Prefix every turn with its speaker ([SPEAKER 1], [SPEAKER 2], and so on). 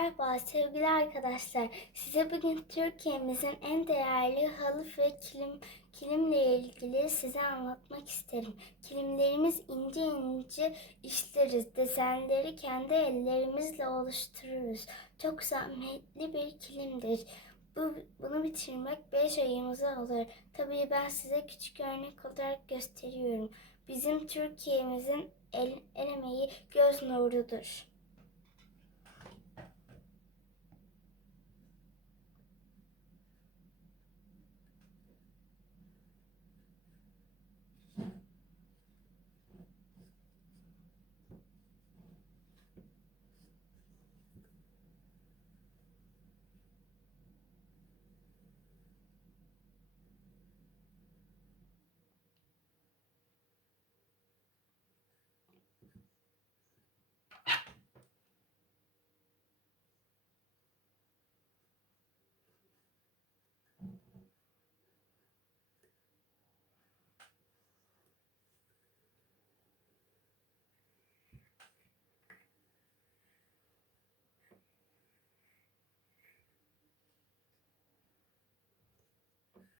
[SPEAKER 1] Merhaba sevgili arkadaşlar. Size bugün Türkiye'mizin en değerli halı ve kilim kilimle ilgili size anlatmak isterim. Kilimlerimiz ince ince işleriz. Desenleri kendi ellerimizle oluştururuz. Çok zahmetli bir kilimdir. Bu, bunu bitirmek 5 ayımızı alır. Tabii ben size küçük örnek olarak gösteriyorum. Bizim Türkiye'mizin el, el emeği göz nurudur.